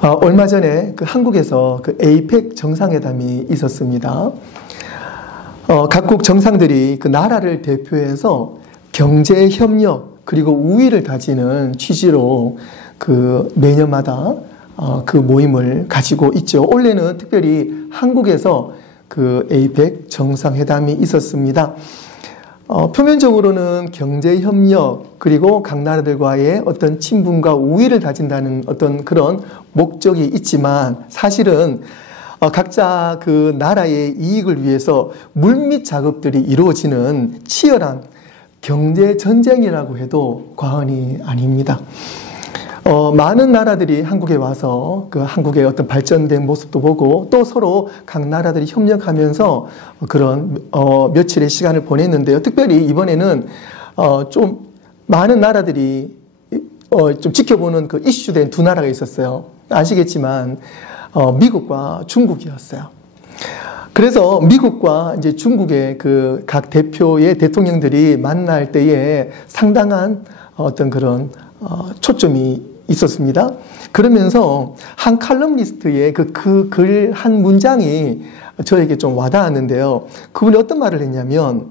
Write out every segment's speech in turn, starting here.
얼마 전에 그 한국에서 그 에이펙 정상회담이 있었습니다. 각국 정상들이 그 나라를 대표해서 경제 협력 그리고 우위를 다지는 취지로 그 매년마다 그 모임을 가지고 있죠. 올해는 특별히 한국에서 그 에이펙 정상회담이 있었습니다. 표면적으로는 경제 협력 그리고 각 나라들과의 어떤 친분과 우위를 다진다는 어떤 그런 목적이 있지만 사실은 각자 그 나라의 이익을 위해서 물밑 작업들이 이루어지는 치열한 경제 전쟁이라고 해도 과언이 아닙니다. 많은 나라들이 한국에 와서 그 한국의 어떤 발전된 모습도 보고 또 서로 각 나라들이 협력하면서 그런 며칠의 시간을 보냈는데요. 특별히 이번에는 좀 많은 나라들이 좀 지켜보는 그 이슈된 두 나라가 있었어요. 아시겠지만 미국과 중국이었어요. 그래서 미국과 이제 중국의 그 각 대표의 대통령들이 만날 때에 상당한 어떤 그런 초점이 있었습니다. 그러면서 한 칼럼니스트의 그 글 한 문장이 저에게 좀 와닿았는데요. 그분이 어떤 말을 했냐면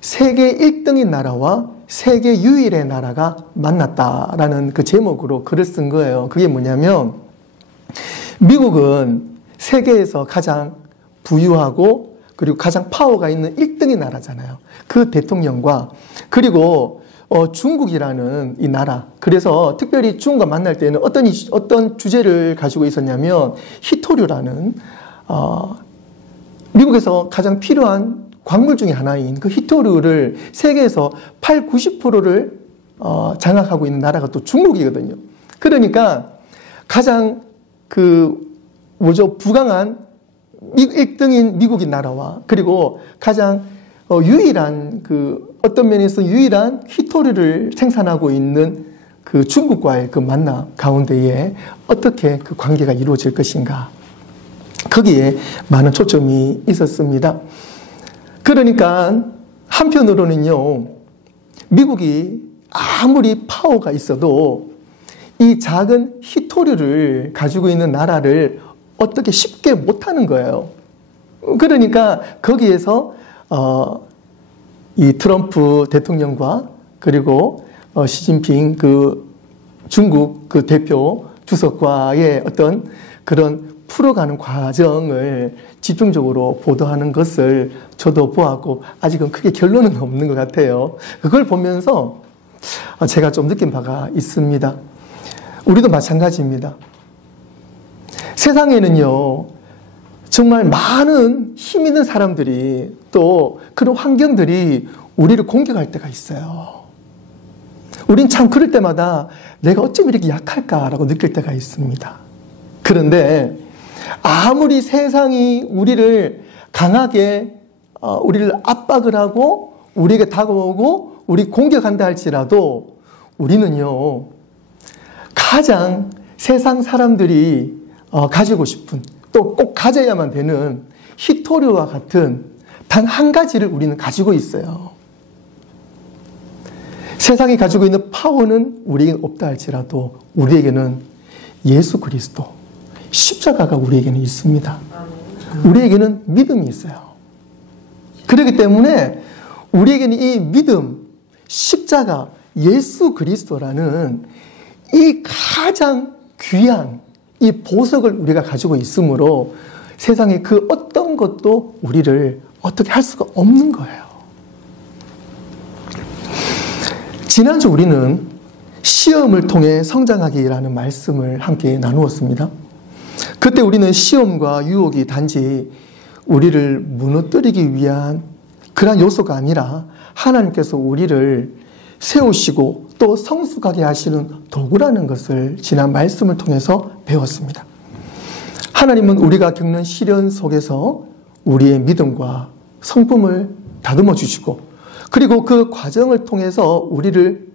세계 1등인 나라와 세계 유일의 나라가 만났다라는 그 제목으로 글을 쓴 거예요. 그게 뭐냐면 미국은 세계에서 가장 부유하고 그리고 가장 파워가 있는 1등의 나라잖아요. 그 대통령과 그리고 중국이라는 이 나라. 그래서 특별히 중국과 만날 때는 어떤 주제를 가지고 있었냐면 히토류라는 미국에서 가장 필요한 광물 중에 하나인 그 히토류를 세계에서 90%를 장악하고 있는 나라가 또 중국이거든요. 그러니까 가장 부강한 1등인 미국인 나라와 그리고 가장 유일한 어떤 면에서 유일한 히토류를 생산하고 있는 그 중국과의 그 만남 가운데에 어떻게 그 관계가 이루어질 것인가. 거기에 많은 초점이 있었습니다. 그러니까 한편으로는요, 미국이 아무리 파워가 있어도 이 작은 히토류를 가지고 있는 나라를 어떻게 쉽게 못하는 거예요. 그러니까 거기에서 이 트럼프 대통령과 그리고 시진핑 그 중국 그 대표 주석과의 어떤 그런 풀어가는 과정을 집중적으로 보도하는 것을 저도 보았고 아직은 크게 결론은 없는 것 같아요. 그걸 보면서 제가 좀 느낀 바가 있습니다. 우리도 마찬가지입니다. 세상에는요, 정말 많은 힘 있는 사람들이 또 그런 환경들이 우리를 공격할 때가 있어요. 우린 참 그럴 때마다 내가 어쩜 이렇게 약할까라고 느낄 때가 있습니다. 그런데 아무리 세상이 우리를 강하게 우리를 압박을 하고 우리에게 다가오고 우리 공격한다 할지라도 우리는요, 가장 세상 사람들이 가지고 싶은 또 꼭 가져야만 되는 히토류와 같은 단 한 가지를 우리는 가지고 있어요. 세상이 가지고 있는 파워는 우리에게는 없다 할지라도 우리에게는 예수 그리스도, 십자가가 우리에게는 있습니다. 우리에게는 믿음이 있어요. 그렇기 때문에 우리에게는 이 믿음, 십자가, 예수 그리스도라는 이 가장 귀한 이 보석을 우리가 가지고 있으므로 세상에 그 어떤 것도 우리를 어떻게 할 수가 없는 거예요. 지난주 우리는 시험을 통해 성장하기라는 말씀을 함께 나누었습니다. 그때 우리는 시험과 유혹이 단지 우리를 무너뜨리기 위한 그런 요소가 아니라 하나님께서 우리를 세우시고 또 성숙하게 하시는 도구라는 것을 지난 말씀을 통해서 배웠습니다. 하나님은 우리가 겪는 시련 속에서 우리의 믿음과 성품을 다듬어 주시고 그리고 그 과정을 통해서 우리를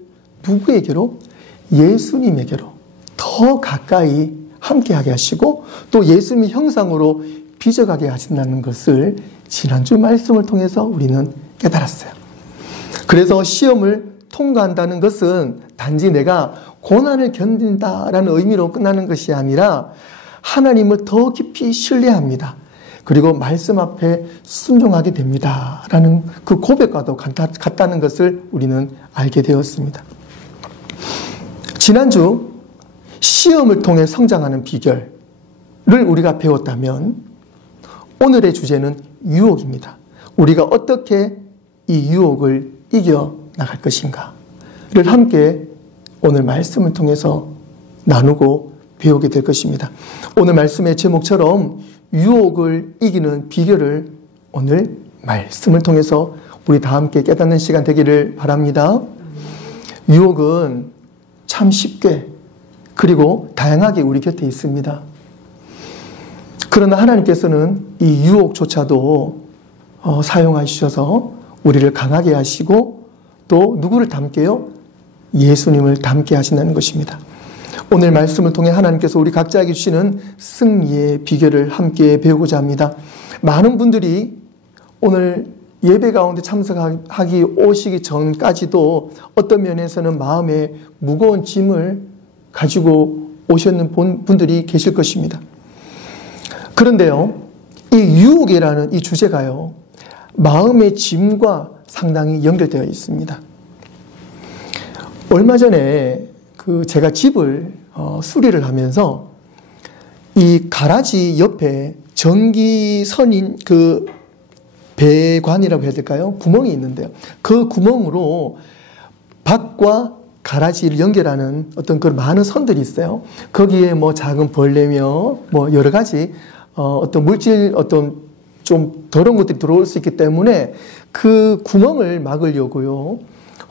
누구에게로? 예수님에게로 더 가까이 함께하게 하시고 또 예수님의 형상으로 빚어가게 하신다는 것을 지난주 말씀을 통해서 우리는 깨달았어요. 그래서 시험을 통과한다는 것은 단지 내가 고난을 견딘다라는 의미로 끝나는 것이 아니라 하나님을 더 깊이 신뢰합니다. 그리고 말씀 앞에 순종하게 됩니다. 라는 그 고백과도 같다는 것을 우리는 알게 되었습니다. 지난주 시험을 통해 성장하는 비결을 우리가 배웠다면 오늘의 주제는 유혹입니다. 우리가 어떻게 이 유혹을 이겨나갈 것인가를 함께 오늘 말씀을 통해서 나누고 배우게 될 것입니다. 오늘 말씀의 제목처럼 유혹을 이기는 비결을 오늘 말씀을 통해서 우리 다 함께 깨닫는 시간 되기를 바랍니다. 유혹은 참 쉽게 그리고 다양하게 우리 곁에 있습니다. 그러나 하나님께서는 이 유혹조차도 사용하셔서 우리를 강하게 하시고 또 누구를 닮게요? 예수님을 닮게 하신다는 것입니다. 오늘 말씀을 통해 하나님께서 우리 각자에게 주시는 승리의 비결을 함께 배우고자 합니다. 많은 분들이 오늘 예배 가운데 참석하기 오시기 전까지도 어떤 면에서는 마음에 무거운 짐을 가지고 오셨는 분들이 계실 것입니다. 그런데요, 이 유혹이라는 이 주제가요, 마음의 짐과 상당히 연결되어 있습니다. 얼마 전에 제가 집을 수리를 하면서 이 가라지 옆에 전기선인 배관이라고 해야 될까요? 구멍이 있는데요. 그 구멍으로 밖과 가라지를 연결하는 어떤 그런 많은 선들이 있어요. 거기에 뭐 작은 벌레며 뭐 여러 가지 어떤 물질, 어떤 좀 더러운 것들이 들어올 수 있기 때문에 그 구멍을 막으려고요,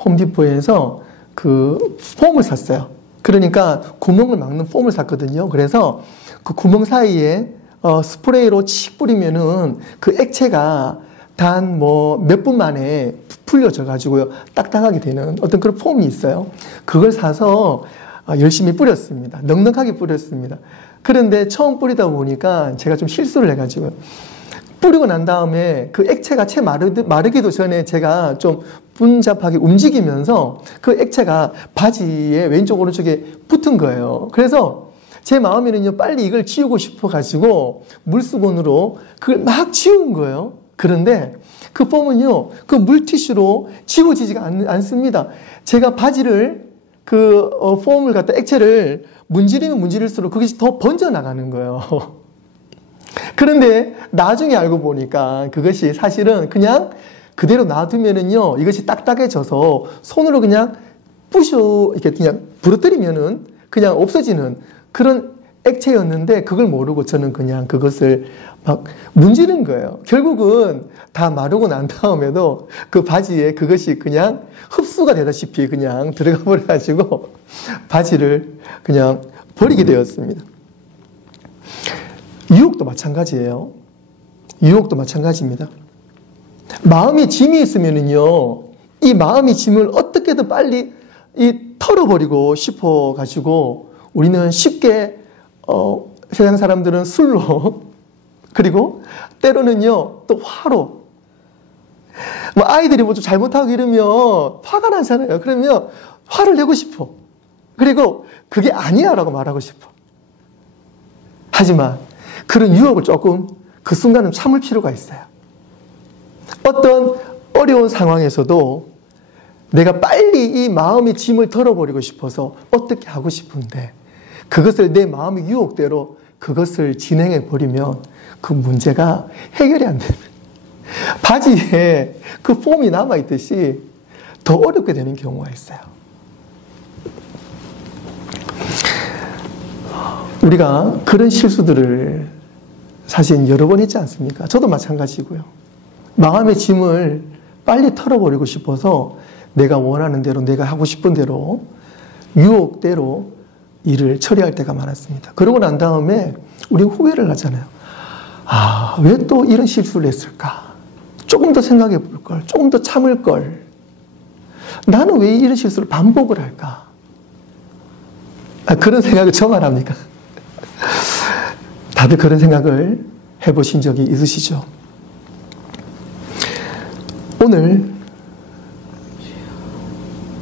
홈디포에서 그 폼을 샀어요. 그러니까 구멍을 막는 폼을 샀거든요. 그래서 그 구멍 사이에 스프레이로 칙 뿌리면은 그 액체가 단 뭐 몇 분 만에 풀려져 가지고요, 딱딱하게 되는 어떤 그런 폼이 있어요. 그걸 사서 열심히 뿌렸습니다. 넉넉하게 뿌렸습니다. 그런데 처음 뿌리다 보니까 제가 좀 실수를 해가지고요, 뿌리고 난 다음에 그 액체가 채 마르기도 전에 제가 좀 분잡하게 움직이면서 그 액체가 바지에 왼쪽 오른쪽에 붙은 거예요. 그래서 제 마음에는요, 빨리 이걸 지우고 싶어가지고 물수건으로 그걸 막 지운 거예요. 그런데 그 폼은요, 그 물티슈로 지워지지가 않습니다. 제가 바지를 폼을 갖다 액체를 문지르면 문지를수록 그것이 더 번져나가는 거예요. 그런데 나중에 알고 보니까 그것이 사실은 그냥 그대로 놔두면은요, 이것이 딱딱해져서 손으로 그냥 이렇게 그냥 부러뜨리면은 그냥 없어지는 그런 액체였는데, 그걸 모르고 저는 그냥 그것을 막 문지른 거예요. 결국은 다 마르고 난 다음에도 그 바지에 그것이 그냥 흡수가 되다시피 그냥 들어가 버려가지고 바지를 그냥 버리게 되었습니다. 유혹도 마찬가지예요. 유혹도 마찬가지입니다. 마음의 짐이 있으면은요, 이 마음의 짐을 어떻게든 빨리 털어버리고 싶어 가지고 우리는 쉽게 세상 사람들은 술로, 그리고 때로는요 또 화로, 뭐 아이들이 뭐 좀 잘못하고 이러면 화가 나잖아요. 그러면 화를 내고 싶어. 그리고 그게 아니야 라고 말하고 싶어. 하지만 그런 유혹을 조금 그 순간은 참을 필요가 있어요. 어떤 어려운 상황에서도 내가 빨리 이 마음의 짐을 덜어버리고 싶어서 어떻게 하고 싶은데, 그것을 내 마음의 유혹대로 그것을 진행해 버리면 그 문제가 해결이 안 됩니다. 바지에 그 폼이 남아있듯이 더 어렵게 되는 경우가 있어요. 우리가 그런 실수들을 사실 여러 번 했지 않습니까? 저도 마찬가지고요. 마음의 짐을 빨리 털어버리고 싶어서 내가 원하는 대로, 내가 하고 싶은 대로, 유혹대로 일을 처리할 때가 많았습니다. 그러고 난 다음에 우리 후회를 하잖아요. 아, 왜 또 이런 실수를 했을까? 조금 더 생각해 볼 걸, 조금 더 참을 걸. 나는 왜 이런 실수를 반복을 할까? 그런 생각을 저만 합니까? 다들 그런 생각을 해보신 적이 있으시죠? 오늘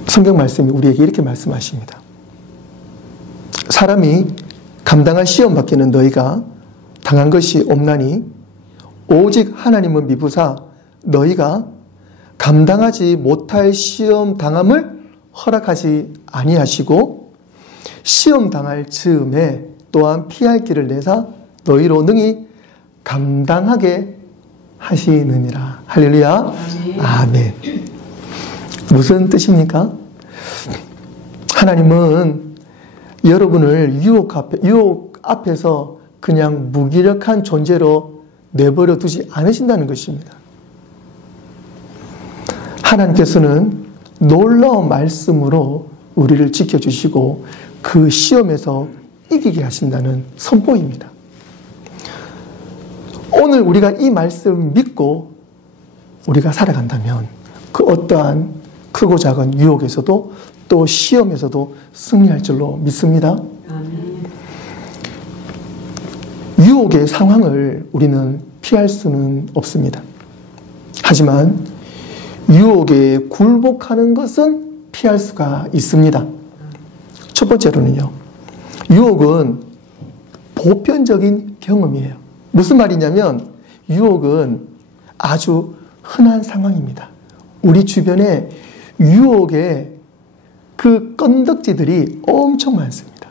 성경 말씀이 우리에게 이렇게 말씀하십니다. 사람이 감당할 시험 밖에는 너희가 당한 것이 없나니 오직 하나님은 미부사 너희가 감당하지 못할 시험 당함을 허락하지 아니하시고 시험 당할 즈음에 또한 피할 길을 내사 너희로 능히 감당하게 하시느니라. 할렐루야. 아멘. 무슨 뜻입니까? 하나님은 여러분을 유혹 앞에서 그냥 무기력한 존재로 내버려 두지 않으신다는 것입니다. 하나님께서는 놀라운 말씀으로 우리를 지켜주시고 그 시험에서 이기게 하신다는 선포입니다. 오늘 우리가 이 말씀을 믿고 우리가 살아간다면 그 어떠한 크고 작은 유혹에서도 또 시험에서도 승리할 줄로 믿습니다. 유혹의 상황을 우리는 피할 수는 없습니다. 하지만 유혹에 굴복하는 것은 피할 수가 있습니다. 첫 번째로는요, 유혹은 보편적인 경험이에요. 무슨 말이냐면 유혹은 아주 흔한 상황입니다. 우리 주변에 유혹의 그 건덕지들이 엄청 많습니다.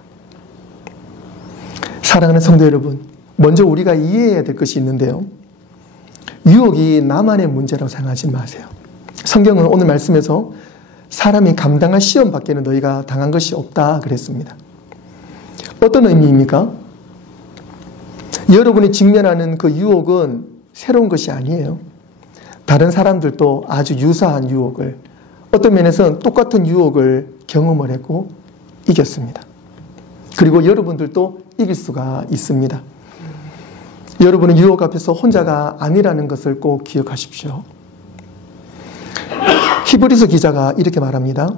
사랑하는 성도 여러분, 먼저 우리가 이해해야 될 것이 있는데요. 유혹이 나만의 문제라고 생각하지 마세요. 성경은 오늘 말씀에서 사람이 감당할 시험 밖에는 너희가 당한 것이 없다 그랬습니다. 어떤 의미입니까? 여러분이 직면하는 그 유혹은 새로운 것이 아니에요. 다른 사람들도 아주 유사한 유혹을, 어떤 면에서는 똑같은 유혹을 경험을 했고 이겼습니다. 그리고 여러분들도 이길 수가 있습니다. 여러분은 유혹 앞에서 혼자가 아니라는 것을 꼭 기억하십시오. 히브리서 기자가 이렇게 말합니다.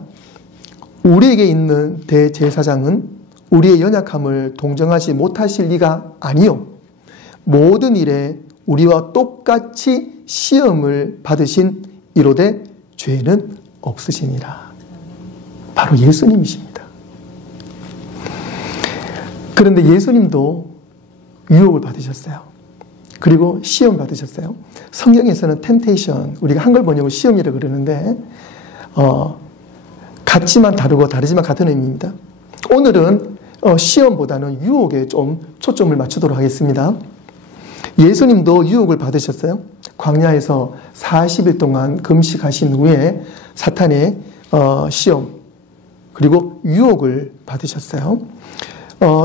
우리에게 있는 대제사장은 우리의 연약함을 동정하지 못하실 리가 아니요 모든 일에 우리와 똑같이 시험을 받으신 이로되 죄는 없으시니라. 바로 예수님이십니다. 그런데 예수님도 유혹을 받으셨어요. 그리고 시험 받으셨어요. 성경에서는 temptation, 우리가 한글 번역으로 시험이라고 그러는데 같지만 다르고 다르지만 같은 의미입니다. 오늘은 시험보다는 유혹에 좀 초점을 맞추도록 하겠습니다. 예수님도 유혹을 받으셨어요. 광야에서 40일 동안 금식하신 후에 사탄의 시험 그리고 유혹을 받으셨어요.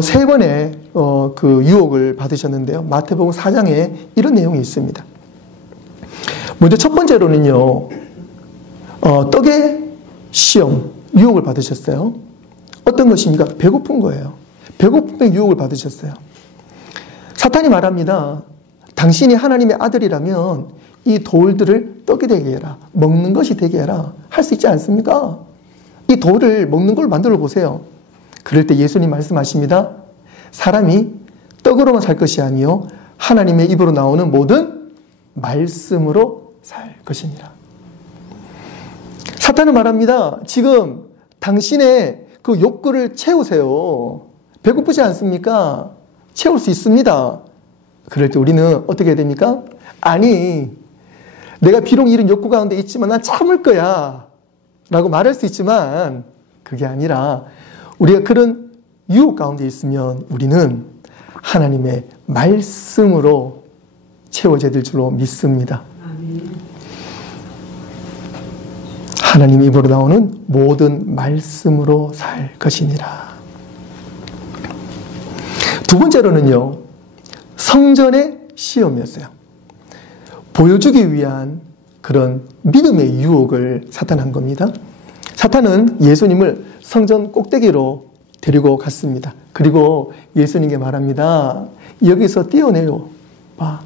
세 번의 그 유혹을 받으셨는데요. 마태복음 4장에 이런 내용이 있습니다. 먼저 첫 번째로는요, 떡의 시험, 유혹을 받으셨어요. 어떤 것입니까? 배고픈 거예요. 배고픔의 유혹을 받으셨어요. 사탄이 말합니다. 당신이 하나님의 아들이라면 이 돌들을 떡이 되게 해라. 먹는 것이 되게 해라. 할 수 있지 않습니까? 이 돌을 먹는 걸 만들어 보세요. 그럴 때 예수님 말씀하십니다. 사람이 떡으로만 살 것이 아니요 하나님의 입으로 나오는 모든 말씀으로 살 것이니라. 사탄은 말합니다. 지금 당신의 그 욕구를 채우세요. 배고프지 않습니까? 채울 수 있습니다. 그럴 때 우리는 어떻게 해야 됩니까? 아니, 내가 비록 이런 욕구 가운데 있지만 난 참을 거야 라고 말할 수 있지만 그게 아니라 우리가 그런 유혹 가운데 있으면 우리는 하나님의 말씀으로 채워져야 될 줄로 믿습니다. 하나님 입으로 나오는 모든 말씀으로 살 것이니라. 두 번째로는요, 성전의 시험이었어요. 보여주기 위한 그런 믿음의 유혹을 사탄한 겁니다. 사탄은 예수님을 성전 꼭대기로 데리고 갔습니다. 그리고 예수님께 말합니다. 여기서 뛰어내려 봐.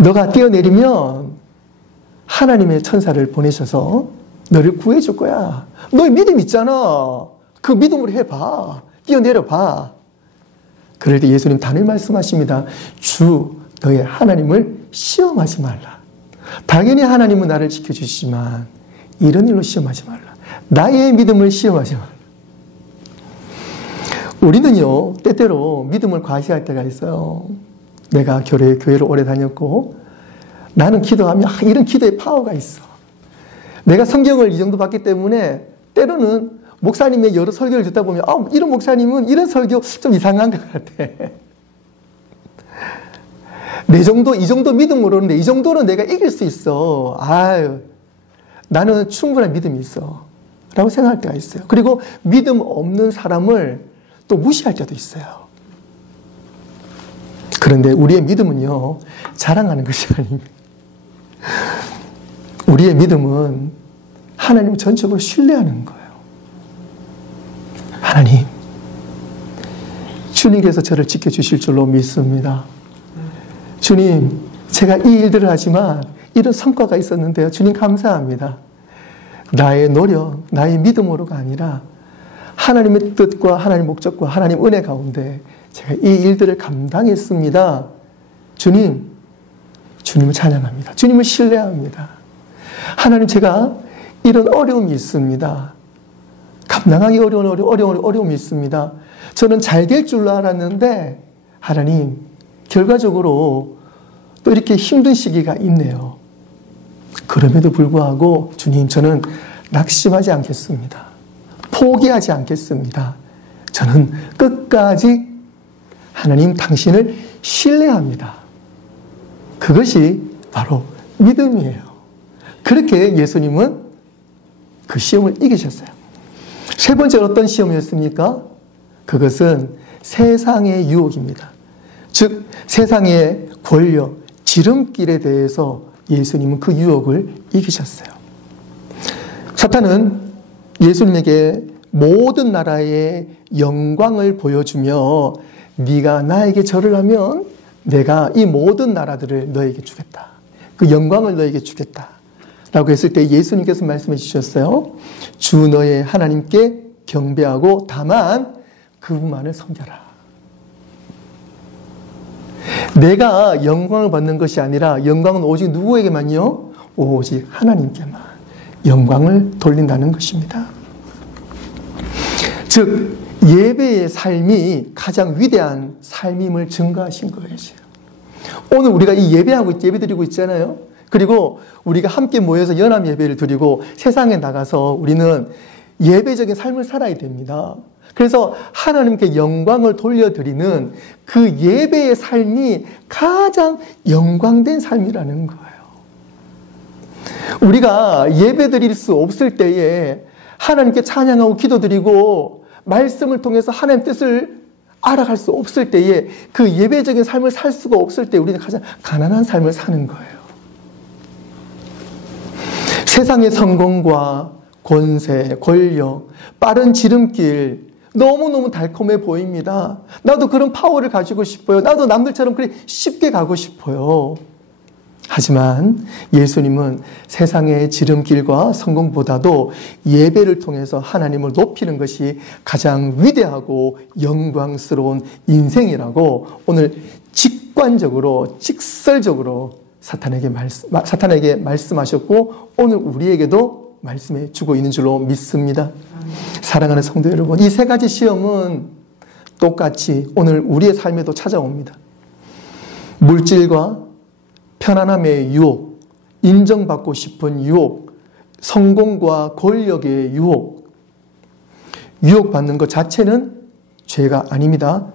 너가 뛰어내리면 하나님의 천사를 보내셔서 너를 구해줄 거야. 너의 믿음 있잖아. 그 믿음으로 해봐. 뛰어내려 봐. 그럴 때 예수님 단을 말씀하십니다. 주 너의 하나님을 시험하지 말라. 당연히 하나님은 나를 지켜주시지만 이런 일로 시험하지 말라. 나의 믿음을 시험하지 말라. 우리는요, 때때로 믿음을 과시할 때가 있어요. 내가 교회를 오래 다녔고, 나는 기도하면 이런 기도의 파워가 있어. 내가 성경을 이 정도 봤기 때문에 때로는 목사님의 여러 설교를 듣다 보면 이런 목사님은 이런 설교 좀 이상한 것 같아. 이 정도 믿음으로는 이 정도는 내가 이길 수 있어. 나는 충분한 믿음이 있어. 라고 생각할 때가 있어요. 그리고 믿음 없는 사람을 또 무시할 때도 있어요. 그런데 우리의 믿음은요, 자랑하는 것이 아닙니다. 우리의 믿음은 하나님을 전적으로 신뢰하는 거예요. 하나님, 주님께서 저를 지켜주실 줄로 믿습니다. 주님, 제가 이 일들을 하지만 이런 성과가 있었는데요. 주님 감사합니다. 나의 노력, 나의 믿음으로가 아니라 하나님의 뜻과 하나님의 목적과 하나님의 은혜 가운데 제가 이 일들을 감당했습니다. 주님, 주님을 찬양합니다. 주님을 신뢰합니다. 하나님, 제가 이런 어려움이 있습니다. 감당하기 어려움이 있습니다. 저는 잘 될 줄로 알았는데 하나님, 결과적으로 또 이렇게 힘든 시기가 있네요. 그럼에도 불구하고 주님, 저는 낙심하지 않겠습니다. 포기하지 않겠습니다. 저는 끝까지 하나님 당신을 신뢰합니다. 그것이 바로 믿음이에요. 그렇게 예수님은 그 시험을 이기셨어요. 세 번째 어떤 시험이었습니까? 그것은 세상의 유혹입니다. 즉 세상의 권력, 지름길에 대해서 예수님은 그 유혹을 이기셨어요. 사탄은 예수님에게 모든 나라의 영광을 보여주며 네가 나에게 절을 하면 내가 이 모든 나라들을 너에게 주겠다. 그 영광을 너에게 주겠다. 라고 했을 때 예수님께서 말씀해 주셨어요. 주 너의 하나님께 경배하고 다만 그분만을 섬겨라. 내가 영광을 받는 것이 아니라 영광은 오직 누구에게만요? 오직 하나님께만 영광을 돌린다는 것입니다. 즉 예배의 삶이 가장 위대한 삶임을 증거하신 거예요. 오늘 우리가 이 예배 드리고 있잖아요. 그리고 우리가 함께 모여서 연합 예배를 드리고 세상에 나가서 우리는 예배적인 삶을 살아야 됩니다. 그래서 하나님께 영광을 돌려드리는 그 예배의 삶이 가장 영광된 삶이라는 거예요. 우리가 예배 드릴 수 없을 때에 하나님께 찬양하고 기도드리고 말씀을 통해서 하나님 뜻을 알아갈 수 없을 때에 그 예배적인 삶을 살 수가 없을 때 우리는 가장 가난한 삶을 사는 거예요. 세상의 성공과 권세, 권력, 빠른 지름길 너무너무 달콤해 보입니다. 나도 그런 파워를 가지고 싶어요. 나도 남들처럼 그렇게 쉽게 가고 싶어요. 하지만 예수님은 세상의 지름길과 성공보다도 예배를 통해서 하나님을 높이는 것이 가장 위대하고 영광스러운 인생이라고 오늘 직관적으로 직설적으로 사탄에게 말씀하셨고 오늘 우리에게도 말씀해 주고 있는 줄로 믿습니다. 사랑하는 성도 여러분, 이 세 가지 시험은 똑같이 오늘 우리의 삶에도 찾아옵니다. 물질과 편안함의 유혹, 인정받고 싶은 유혹, 성공과 권력의 유혹. 유혹받는 것 자체는 죄가 아닙니다.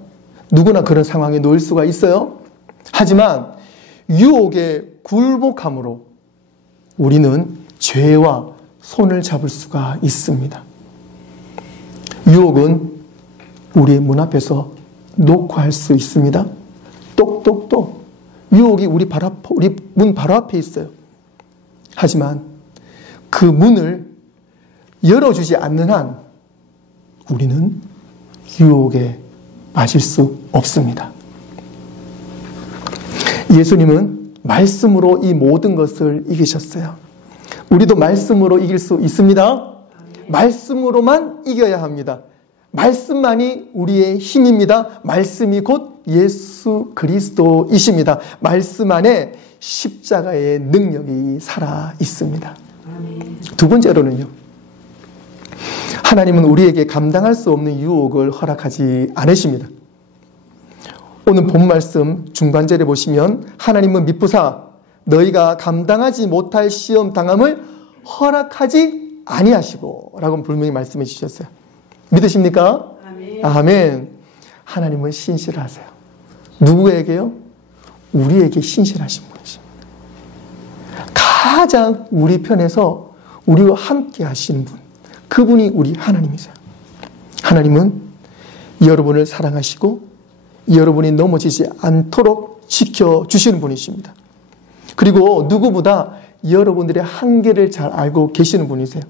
누구나 그런 상황에 놓일 수가 있어요. 하지만 유혹에 굴복함으로 우리는 죄와 손을 잡을 수가 있습니다. 유혹은 우리의 문 앞에서 놓고 할 수 있습니다. 똑똑똑. 유혹이 우리 문 바로 앞에 있어요. 하지만 그 문을 열어주지 않는 한 우리는 유혹에 빠질 수 없습니다. 예수님은 말씀으로 이 모든 것을 이기셨어요. 우리도 말씀으로 이길 수 있습니다. 말씀으로만 이겨야 합니다. 말씀만이 우리의 힘입니다. 말씀이 곧 예수 그리스도이십니다. 말씀 안에 십자가의 능력이 살아 있습니다. 두 번째로는요. 하나님은 우리에게 감당할 수 없는 유혹을 허락하지 않으십니다. 오늘 본 말씀 중간절에 보시면 하나님은 미쁘사 너희가 감당하지 못할 시험 당함을 허락하지 아니하시고 라고 분명히 말씀해 주셨어요. 믿으십니까? 아멘. 아멘. 하나님은 신실하세요. 누구에게요? 우리에게 신실하신 분이십니다. 가장 우리 편에서 우리와 함께 하시는 분, 그분이 우리 하나님이세요. 하나님은 여러분을 사랑하시고 여러분이 넘어지지 않도록 지켜주시는 분이십니다. 그리고 누구보다 여러분들의 한계를 잘 알고 계시는 분이세요.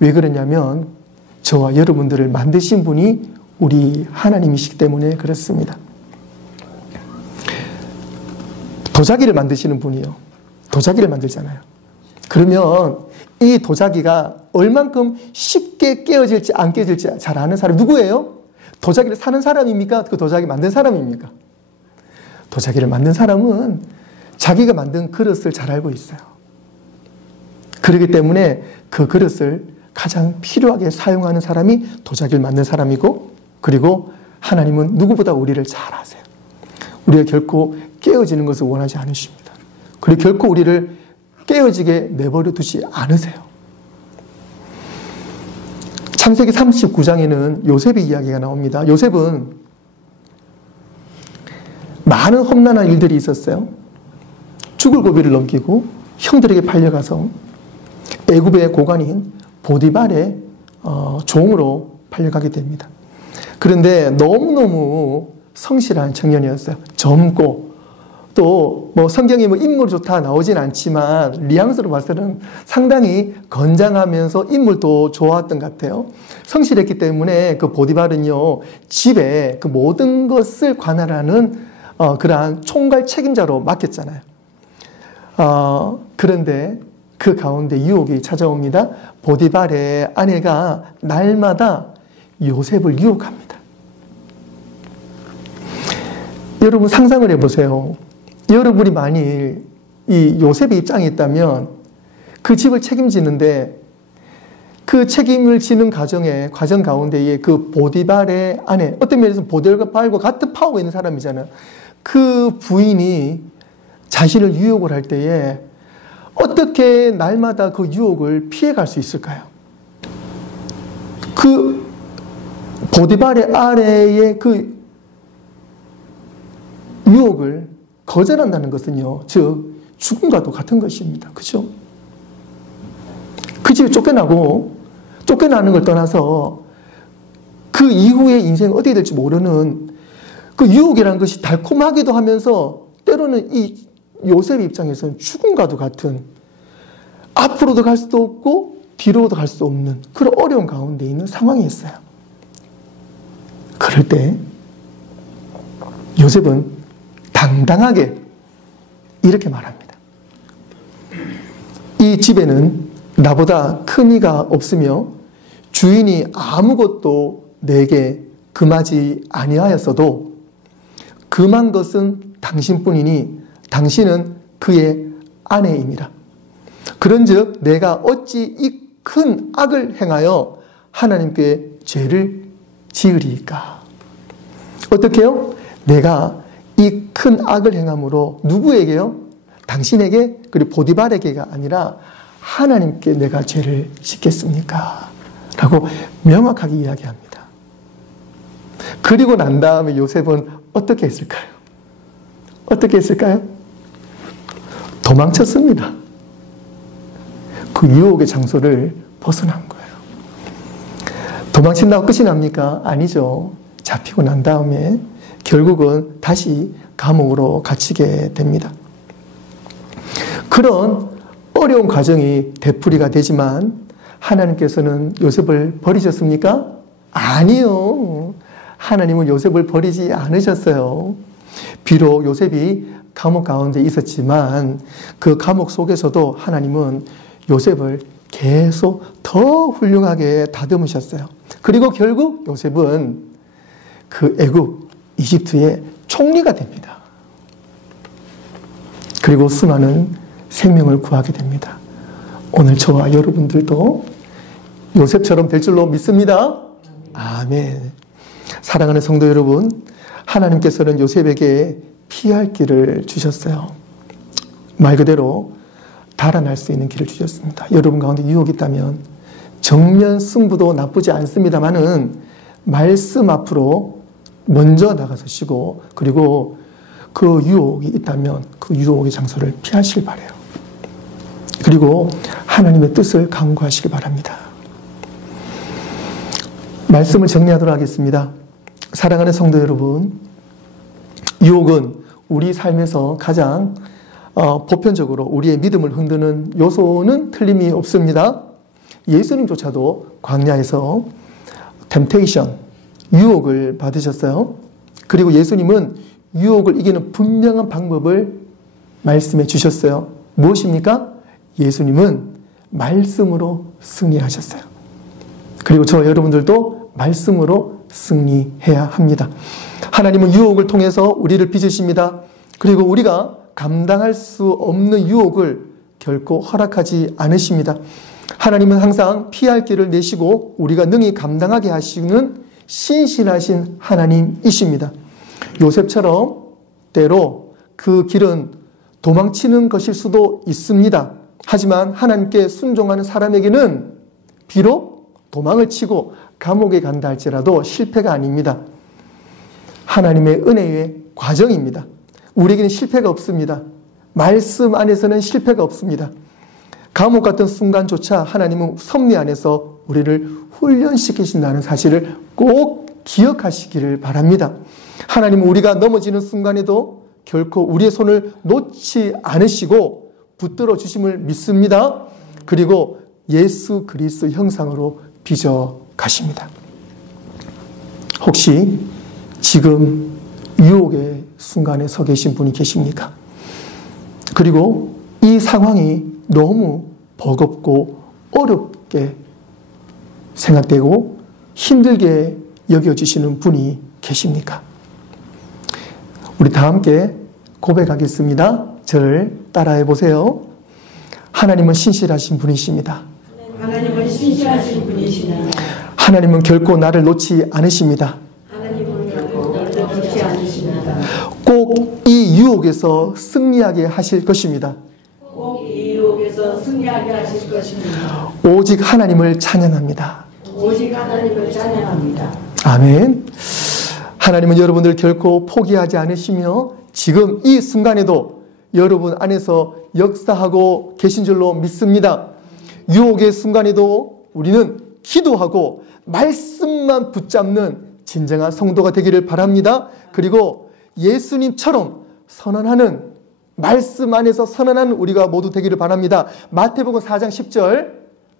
왜 그러냐면 저와 여러분들을 만드신 분이 우리 하나님이시기 때문에 그렇습니다. 도자기를 만드시는 분이요. 도자기를 만들잖아요. 그러면 이 도자기가 얼만큼 쉽게 깨어질지 안 깨어질지 잘 아는 사람이 누구예요? 도자기를 사는 사람입니까? 그 도자기 만든 사람입니까? 도자기를 만든 사람은 자기가 만든 그릇을 잘 알고 있어요. 그렇기 때문에 그 그릇을 가장 필요하게 사용하는 사람이 도자기를 만든 사람이고, 그리고 하나님은 누구보다 우리를 잘 아세요. 우리가 결코 깨어지는 것을 원하지 않으십니다. 그리고 결코 우리를 깨어지게 내버려 두지 않으세요. 창세기 39장에는 요셉의 이야기가 나옵니다. 요셉은 많은 험난한 일들이 있었어요. 죽을 고비를 넘기고 형들에게 팔려가서 애굽의 고관인 보디발의 종으로 팔려가게 됩니다. 그런데 너무너무 성실한 청년이었어요. 젊고 또 성경에 인물도 다 나오진 않지만 뉘앙스로 봐서는 상당히 건장하면서 인물도 좋았던 것 같아요. 성실했기 때문에 그 보디발은요, 집에 그 모든 것을 관할하는 그러한 총괄 책임자로 맡겼잖아요. 그런데 그 가운데 유혹이 찾아옵니다. 보디발의 아내가 날마다 요셉을 유혹합니다. 여러분 상상을 해보세요. 여러분이 만일 이 요셉의 입장에 있다면 그 집을 책임지는데 그 책임을 지는 과정 가운데에 그 보디발의 아내, 어떤 면에서 보디발과 같은 파워가 있는 사람이잖아요. 그 부인이 자신을 유혹을 할 때에 어떻게 날마다 그 유혹을 피해갈 수 있을까요? 그 보디발의 아내의 그 유혹을 거절한다는 것은요, 즉 죽음과도 같은 것입니다. 그렇죠? 그 집에 쫓겨나는 걸 떠나서 그 이후의 인생이 어떻게 될지 모르는 그 유혹이라는 것이 달콤하기도 하면서 때로는 이 요셉의 입장에서는 죽음과도 같은, 앞으로도 갈 수도 없고 뒤로도 갈 수 없는 그런 어려운 가운데 있는 상황이었어요. 그럴 때 요셉은 당당하게 이렇게 말합니다. 이 집에는 나보다 큰 이가 없으며 주인이 아무것도 내게 금하지 아니하였어도 금한 것은 당신뿐이니 당신은 그의 아내임이라. 그런즉 내가 어찌 이 큰 악을 행하여 하나님께 죄를 지으리이까. 어떻게요? 내가 이 큰 악을 행함으로 누구에게요? 당신에게, 그리고 보디발에게가 아니라 하나님께 내가 죄를 짓겠습니까? 라고 명확하게 이야기합니다. 그리고 난 다음에 요셉은 어떻게 했을까요? 어떻게 했을까요? 도망쳤습니다. 그 유혹의 장소를 벗어난 거예요. 도망친다고 끝이 납니까? 아니죠. 잡히고 난 다음에 결국은 다시 감옥으로 갇히게 됩니다. 그런 어려운 과정이 되풀이가 되지만 하나님께서는 요셉을 버리셨습니까? 아니요. 하나님은 요셉을 버리지 않으셨어요. 비록 요셉이 감옥 가운데 있었지만 그 감옥 속에서도 하나님은 요셉을 계속 더 훌륭하게 다듬으셨어요. 그리고 결국 요셉은 그 애굽, 이집트의 총리가 됩니다. 그리고 수많은 생명을 구하게 됩니다. 오늘 저와 여러분들도 요셉처럼 될 줄로 믿습니다. 아멘. 사랑하는 성도 여러분, 하나님께서는 요셉에게 피할 길을 주셨어요. 말 그대로 달아날 수 있는 길을 주셨습니다. 여러분 가운데 유혹이 있다면 정면 승부도 나쁘지 않습니다만은 말씀 앞으로 먼저 나가서시고, 그리고 그 유혹이 있다면 그 유혹의 장소를 피하시길 바라요. 그리고 하나님의 뜻을 강구하시길 바랍니다. 말씀을 정리하도록 하겠습니다. 사랑하는 성도 여러분, 유혹은 우리 삶에서 가장 보편적으로 우리의 믿음을 흔드는 요소는 틀림이 없습니다. 예수님조차도 광야에서 템테이션, 유혹을 받으셨어요. 그리고 예수님은 유혹을 이기는 분명한 방법을 말씀해 주셨어요. 무엇입니까? 예수님은 말씀으로 승리하셨어요. 그리고 저 여러분들도 말씀으로 승리해야 합니다. 하나님은 유혹을 통해서 우리를 빚으십니다. 그리고 우리가 감당할 수 없는 유혹을 결코 허락하지 않으십니다. 하나님은 항상 피할 길을 내시고 우리가 능히 감당하게 하시는 신실하신 하나님이십니다. 요셉처럼 때로 그 길은 도망치는 것일 수도 있습니다. 하지만 하나님께 순종하는 사람에게는 비록 도망을 치고 감옥에 간다 할지라도 실패가 아닙니다. 하나님의 은혜의 과정입니다. 우리에게는 실패가 없습니다. 말씀 안에서는 실패가 없습니다. 감옥 같은 순간조차 하나님은 섭리 안에서 우리를 훈련시키신다는 사실을 꼭 기억하시기를 바랍니다. 하나님은 우리가 넘어지는 순간에도 결코 우리의 손을 놓지 않으시고 붙들어 주심을 믿습니다. 그리고 예수 그리스도 형상으로 빚어 가십니다. 혹시 지금 유혹의 순간에 서 계신 분이 계십니까? 그리고 이 상황이 너무 버겁고 어렵게 생각되고 힘들게 여겨지시는 분이 계십니까? 우리 다 함께 고백하겠습니다. 저를 따라해 보세요. 하나님은 신실하신 분이십니다. 하나님은 신실하신 분이시나 하나님은 결코 나를 놓지 않으십니다. 하나님은 결코 나를 놓지 않으십니다. 꼭 이 유혹에서 승리하게 하실 것입니다. 꼭 이 유혹에서 승리하게 하실 것입니다. 오직 하나님을 찬양합니다. 오직 하나님을 찬양합니다. 아멘. 하나님은 여러분들 결코 포기하지 않으시며 지금 이 순간에도 여러분 안에서 역사하고 계신 줄로 믿습니다. 유혹의 순간에도 우리는 기도하고 말씀만 붙잡는 진정한 성도가 되기를 바랍니다. 그리고 예수님처럼 선언하는, 말씀 안에서 선언하는 우리가 모두 되기를 바랍니다. 마태복음 4장 10절,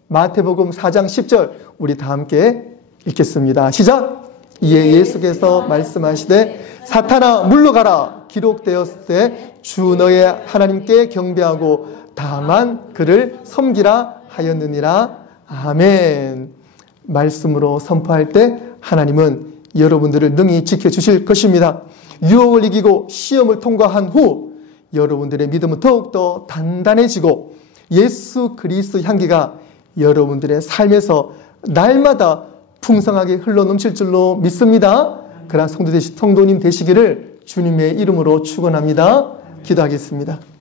마태복음 4장 10절 우리 다 함께 읽겠습니다. 시작! 이에 예수께서 말씀하시되 사탄아 물러가라 기록되었을 때 주 너의 하나님께 경배하고 다만 그를 섬기라 하였느니라. 아멘. 말씀으로 선포할 때 하나님은 여러분들을 능히 지켜주실 것입니다. 유혹을 이기고 시험을 통과한 후 여러분들의 믿음은 더욱더 단단해지고 예수 그리스도 향기가 여러분들의 삶에서 날마다 풍성하게 흘러넘칠 줄로 믿습니다. 그러한 성도님 되시기를 주님의 이름으로 축원합니다. 기도하겠습니다.